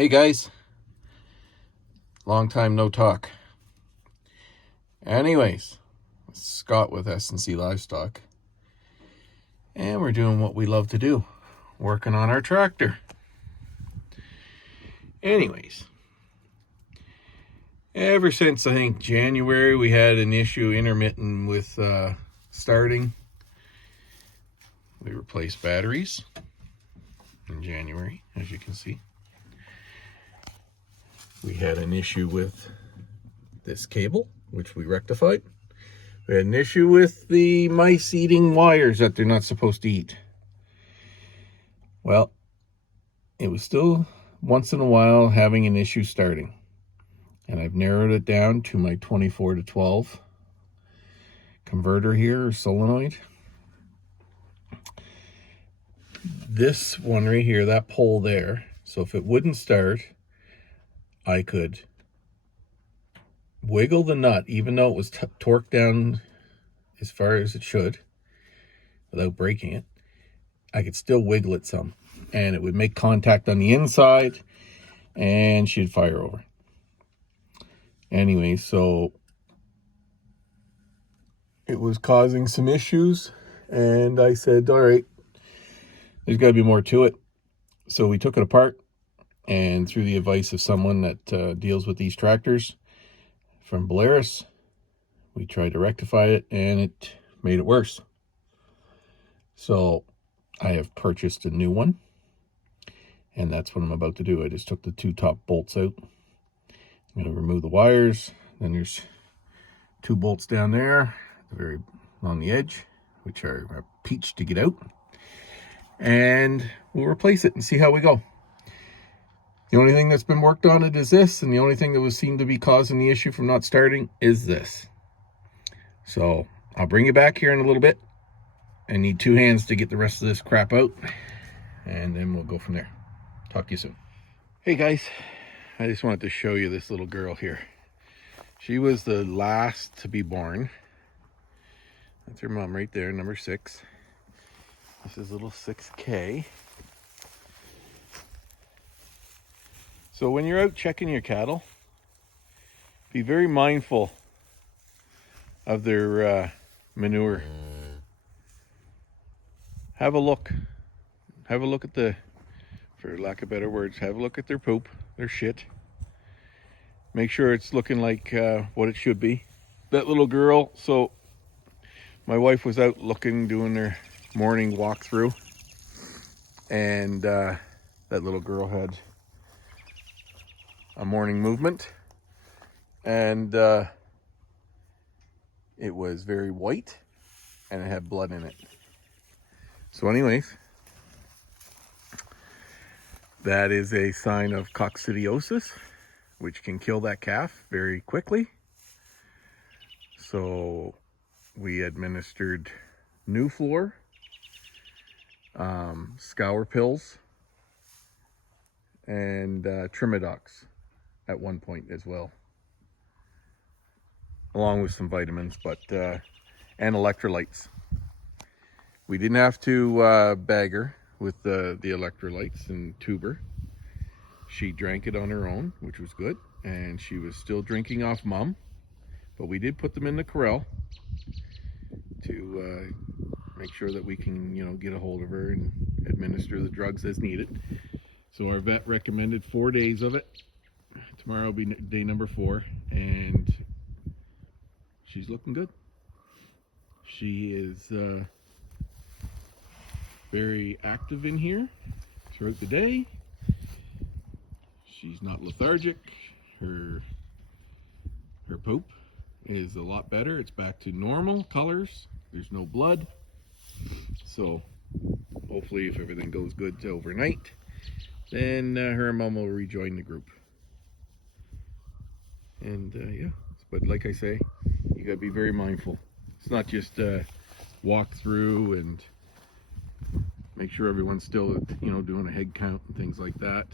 Hey guys, long time no talk. Anyways, Scott with S&C Livestock, and we're doing what we love to do, working on our tractor. Anyways, ever since I think January, we had an issue intermittent with starting. We replaced batteries in January, as you can see. We had an issue with this cable, which we rectified. We had an issue with the mice eating wires that they're not supposed to eat. Well, it was still once in a while having an issue starting. And I've narrowed it down to my 24 to 12 converter here, or solenoid. This one right here, that pole there. So if it wouldn't start, I could wiggle the nut, even though it was torqued down as far as it should, without breaking it. I could still wiggle it some, and it would make contact on the inside, and she'd fire over. Anyway, so it was causing some issues, and I said, all right, there's got to be more to it. So we took it apart, and through the advice of someone that deals with these tractors from Belarus, we tried to rectify it, and it made it worse. So I have purchased a new one, and that's what I'm about to do. I just took the two top bolts out. I'm going to remove the wires. Then there's two bolts down there, very on the edge, which are a peach to get out. And we'll replace it and see how we go. The only thing that's been worked on it is this, and the only thing that was seemed to be causing the issue from not starting is this. So I'll bring you back here in a little bit. I need two hands to get the rest of this crap out, and then we'll go from there. Talk to you soon. Hey guys, I just wanted to show you this little girl here. She was the last to be born. That's her mom right there, number 6. This is little 6K. So when you're out checking your cattle, be very mindful of their manure. Have a look. Have a look at the, for lack of better words, have a look at their poop, their shit. Make sure it's looking like what it should be. That little girl, so my wife was out looking, doing her morning walkthrough, and that little girl had a morning movement, and it was very white, and it had blood in it. So anyways, that is a sign of coccidiosis, which can kill that calf very quickly. So we administered Nuflor, scour pills, and Trimidox at one point as well, along with some vitamins, but and electrolytes. We didn't have to bag her with the electrolytes and tuber. She drank it on her own, which was good, and she was still drinking off mom, but we did put them in the corral to make sure that we can, get a hold of her and administer the drugs as needed. So our vet recommended 4 days of it. Tomorrow will be day number 4, and she's looking good. She is very active in here throughout the day. She's not lethargic. Her poop is a lot better. It's back to normal colors. There's no blood. So hopefully, if everything goes good overnight, then her and mom will rejoin the group. And yeah, but like I say, you gotta be very mindful. It's not just walk through and make sure everyone's still, doing a head count and things like that.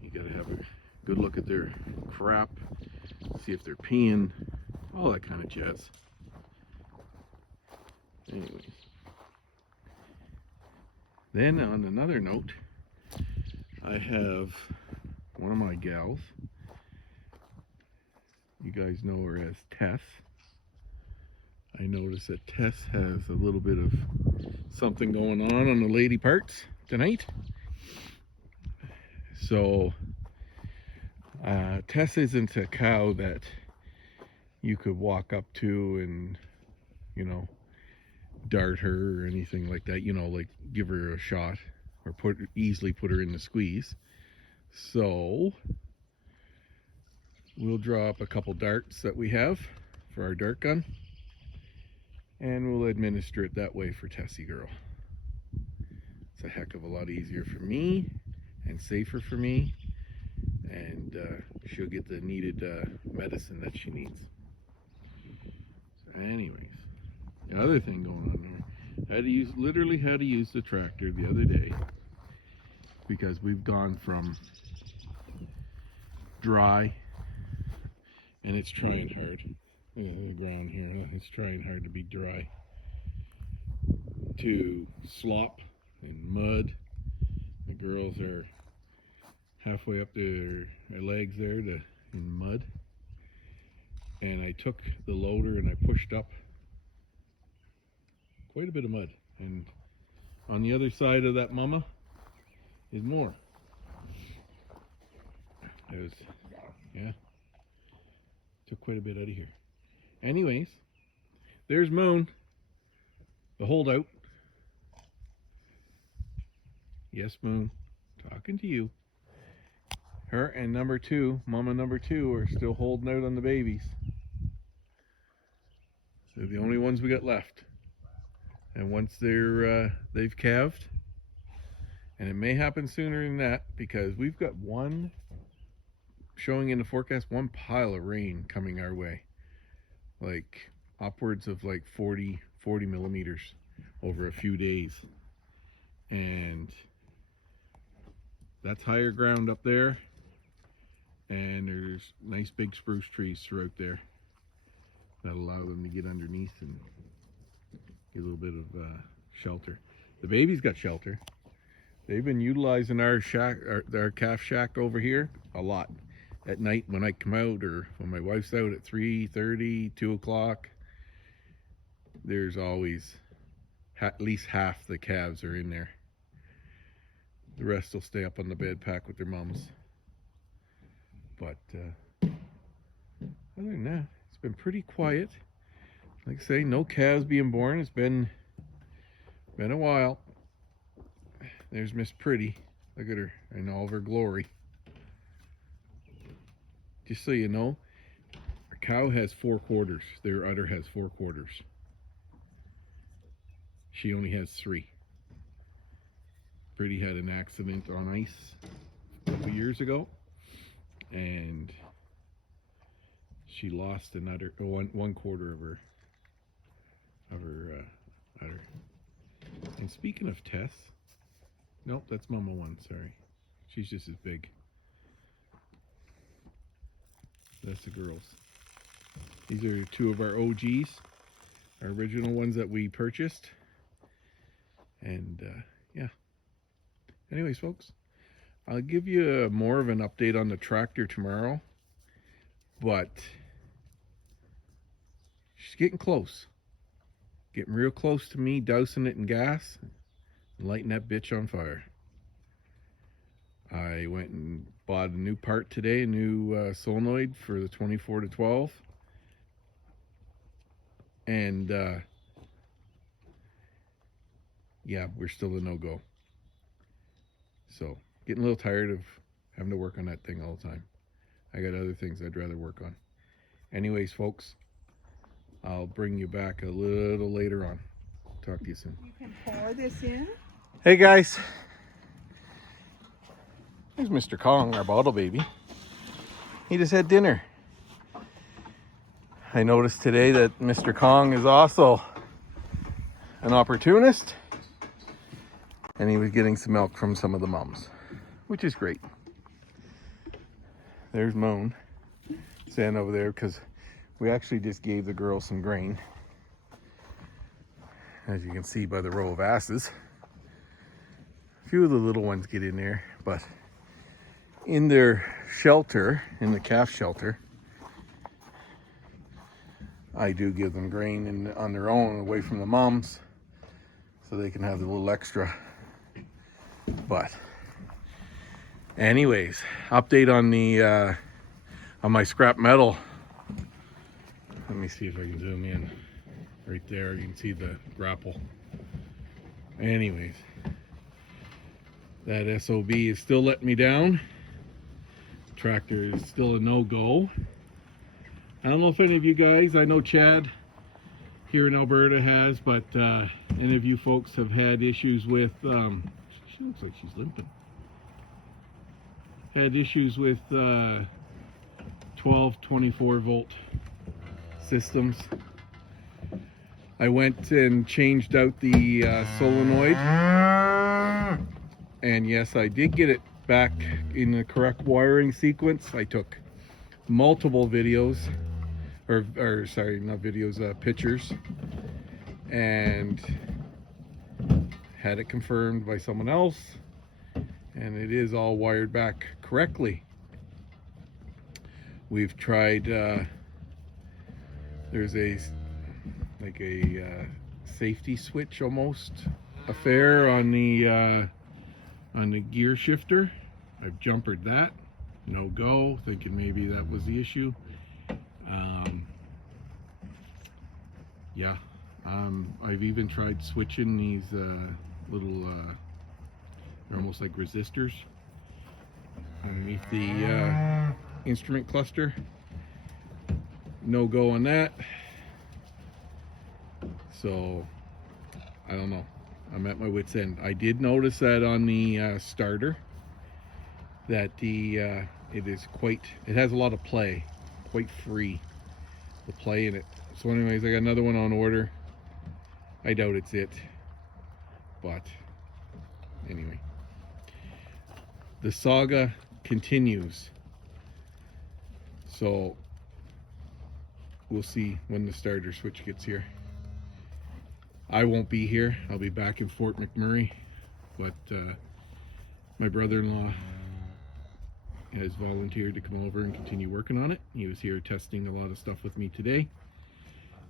You gotta have a good look at their crap, see if they're peeing, all that kind of jazz. Anyways, then on another note, I have one of my gals. You guys know her as Tess. I noticed that Tess has a little bit of something going on the lady parts tonight. So Tess isn't a cow that you could walk up to and, you know, dart her or anything like that, you know, like give her a shot or easily put her in the squeeze. So we'll draw up a couple darts that we have for our dart gun, and we'll administer it that way for Tessie girl. It's a heck of a lot easier for me and safer for me, and she'll get the needed medicine that she needs. So anyways, the other thing going on there, literally had to use the tractor the other day because we've gone from dry, and it's trying hard. Look at the ground here, it's trying hard to be dry, to slop and mud. The girls are halfway up their legs there in mud. And I took the loader and I pushed up quite a bit of mud. And on the other side of that mama is more. Took quite a bit out of here. Anyways, there's Moon, the holdout. Yes, Moon, talking to you. Her and number two, mama number two, are still holding out on the babies. They're the only ones we got left. And once they've calved, and it may happen sooner than that, because we've got one showing in the forecast, one pile of rain coming our way, like upwards of like 40 millimeters over a few days. And that's higher ground up there, and there's nice big spruce trees throughout there that allow them to get underneath and get a little bit of shelter. The babies got shelter. They've been utilizing our shack, our calf shack over here a lot. At night when I come out, or when my wife's out at 3:30, 2 o'clock, there's always at least half the calves are in there. The rest will stay up on the bed pack with their mums. But other than that, it's been pretty quiet. Like I say, no calves being born. It's been a while. There's Miss Pretty. Look at her in all of her glory. Just so you know, a cow has 4 quarters. Their udder has 4 quarters. She only has 3. Pretty had an accident on ice a couple years ago, and she lost an udder, one quarter of her udder. And speaking of Tess, nope, that's Mama 1. Sorry, she's just as big. That's the girls. These are 2 of our OGs, our original ones that we purchased. And yeah. Anyways, folks, I'll give you more of an update on the tractor tomorrow. But she's getting close. Getting real close to me dousing it in gas and lighting that bitch on fire. I went and bought a new part today, a new solenoid for the 24-12. And yeah, we're still a no-go. So, getting a little tired of having to work on that thing all the time. I got other things I'd rather work on. Anyways, folks, I'll bring you back a little later on. Talk to you soon. You can pour this in. Hey guys. There's Mr. Kong, our bottle baby. He just had dinner. I noticed today that Mr. Kong is also an opportunist, and he was getting some milk from some of the mums, which is great. There's Moan standing over there because we actually just gave the girls some grain, as you can see by the row of asses. A few of the little ones get in there, but in their shelter, in the calf shelter, I do give them grain on their own, away from the moms, so they can have a little extra. But anyways, update on the on my scrap metal. Let me see if I can zoom in. Right there, you can see the grapple. Anyways, that SOB is still letting me down. Tractor is still a no-go. I don't know if any of you guys, I know Chad here in Alberta has, but any of you folks have had issues with, she looks like she's limping. Had issues with 12, 24 volt systems. I went and changed out the solenoid, and yes, I did get it back in the correct wiring sequence. I took multiple videos, or sorry, not videos, pictures, and had it confirmed by someone else, and it is all wired back correctly. We've tried, there's a safety switch almost affair on the gear shifter. I've jumpered that, no go, thinking maybe that was the issue. Yeah, I've even tried switching these little, they're almost like resistors underneath the instrument cluster. No go on that. So I don't know, I'm at my wit's end. I did notice that on the starter that it has a lot of play, quite free, the play in it. So anyways, I got another one on order. I doubt it's it, but anyway, the saga continues. So we'll see when the starter switch gets here. I won't be here. I'll be back in Fort McMurray, but my brother-in-law has volunteered to come over and continue working on it. He was here testing a lot of stuff with me today,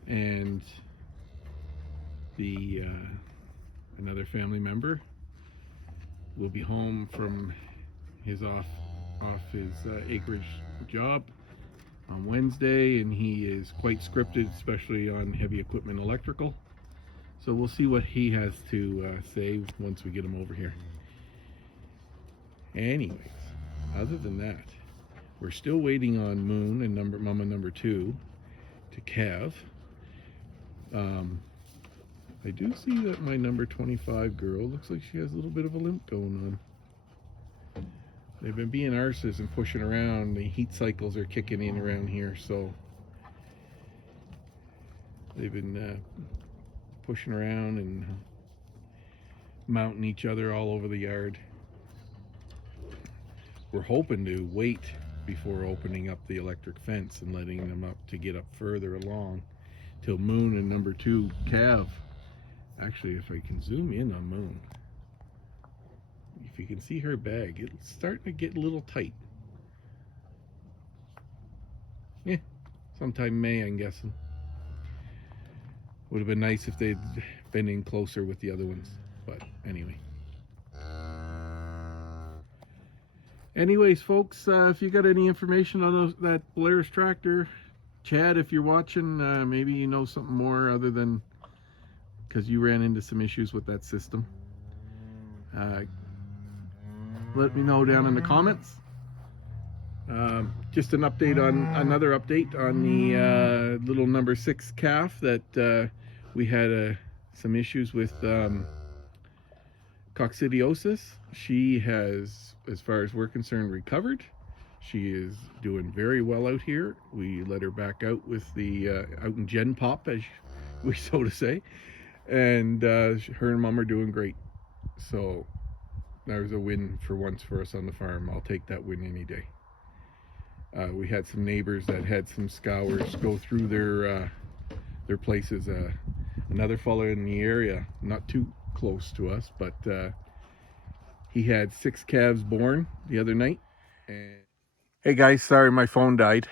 and the another family member will be home from his off his acreage job on Wednesday, and he is quite scripted, especially on heavy equipment electrical. So we'll see what he has to say once we get him over here. Anyways, other than that, we're still waiting on Moon and Mama number 2 to calve. I do see that my number 25 girl looks like she has a little bit of a limp going on. They've been being arses and pushing around. The heat cycles are kicking in around here, so they've been pushing around and mounting each other all over the yard. We're hoping to wait before opening up the electric fence and letting them up to get up further along till Moon and number 2 calve. Actually, if I can zoom in on Moon, if you can see her bag, it's starting to get a little tight. Yeah, sometime May, I'm guessing. Would have been nice if they'd been in closer with the other ones, but anyway. Anyways, folks, if you got any information on that Polaris tractor, Chad, if you're watching, maybe you know something more other than because you ran into some issues with that system. Let me know down in the comments. Just an update on another update on the little number 6 calf that we had some issues with coccidiosis. She has, as far as we're concerned, recovered. She is doing very well out here. We let her back out with the out in Gen Pop, as we so to say, and her and Mom are doing great. So there's a win for once for us on the farm. I'll take that win any day. We had some neighbors that had some scours go through their places. Another fellow in the area, not too close to us, but he had 6 calves born the other night, Hey guys, sorry my phone died.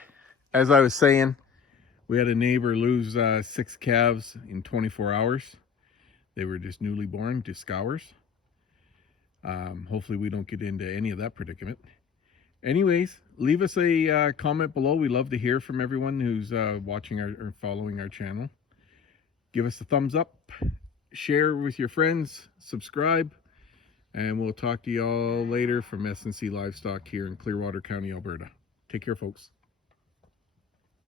As I was saying, we had a neighbor lose 6 calves in 24 hours. They were just newly born, just scours. Hopefully we don't get into any of that predicament. Anyways, leave us a comment below. We love to hear from everyone who's watching or following our channel. Give us a thumbs up, share with your friends, subscribe, and we'll talk to you all later from S&C Livestock here in Clearwater County, Alberta. Take care, folks.